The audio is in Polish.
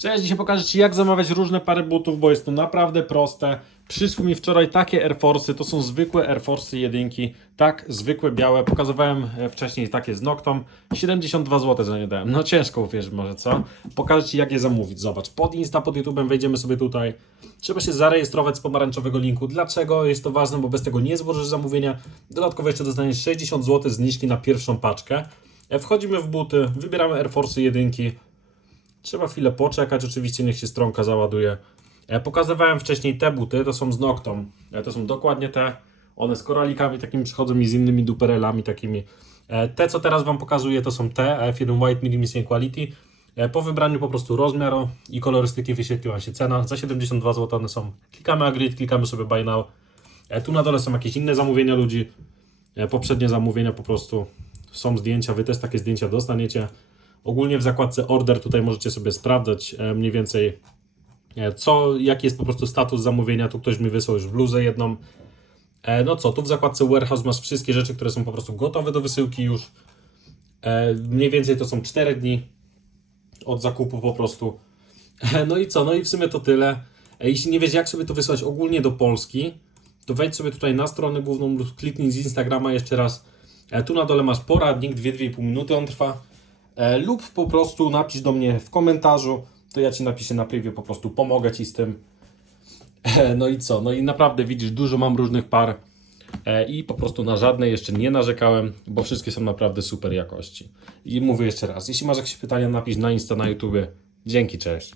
Cześć, dzisiaj pokażę Ci jak zamawiać różne pary butów, bo jest to naprawdę proste. Przyszły mi wczoraj takie Air Force'y, to są zwykłe Air Force'y jedynki, tak, zwykłe białe. Pokazywałem e, wcześniej takie z Noctom, 72 zł za nie dałem. No ciężko uwierzyć może, co? Pokażę Ci jak je zamówić, zobacz. Pod Insta, pod YouTube'em wejdziemy sobie tutaj. Trzeba się zarejestrować z pomarańczowego linku. Dlaczego jest to ważne? Bo bez tego nie złożysz zamówienia. Dodatkowo jeszcze dostaniesz 60 zł zniżki na pierwszą paczkę. E, Wchodzimy w buty, wybieramy Air Force'y jedynki. Trzeba chwilę poczekać, oczywiście niech się stronka załaduje. E, Pokazywałem wcześniej te buty, to są z Noctą. E, To są dokładnie te. One z koralikami takimi przychodzą i z innymi duperelami takimi. E, Te, co teraz Wam pokazuję, to są te e, F1 White Medium Missing Quality. Po wybraniu po prostu rozmiaru i kolorystyki wyświetliła się cena. Za 72 zł one są. Klikamy Agreed, klikamy sobie Buy Now. Tu na dole są jakieś inne zamówienia ludzi. Poprzednie zamówienia po prostu są zdjęcia, Wy też takie zdjęcia dostaniecie. Ogólnie w zakładce order tutaj możecie sobie sprawdzać e, mniej więcej e, co, jaki jest po prostu status zamówienia. Tu ktoś mi wysłał już bluzę jedną. E, No co, tu w zakładce warehouse masz wszystkie rzeczy, które są po prostu gotowe do wysyłki już. Mniej więcej to są 4 dni od zakupu po prostu. No i co, no i w sumie to tyle. Jeśli nie wiesz jak sobie to wysłać ogólnie do Polski, to wejdź sobie tutaj na stronę główną lub kliknij z Instagrama jeszcze raz. Tu na dole masz poradnik, 2-2,5 minuty on trwa. E, lub po prostu napisz do mnie w komentarzu, to ja Ci napiszę na privie, po prostu pomogę Ci z tym. E, no i co? No i naprawdę widzisz, dużo mam różnych par e, i po prostu na żadne jeszcze nie narzekałem, bo wszystkie są naprawdę super jakości. I mówię jeszcze raz, jeśli masz jakieś pytania, napisz na Insta, na YouTubie. Dzięki, cześć.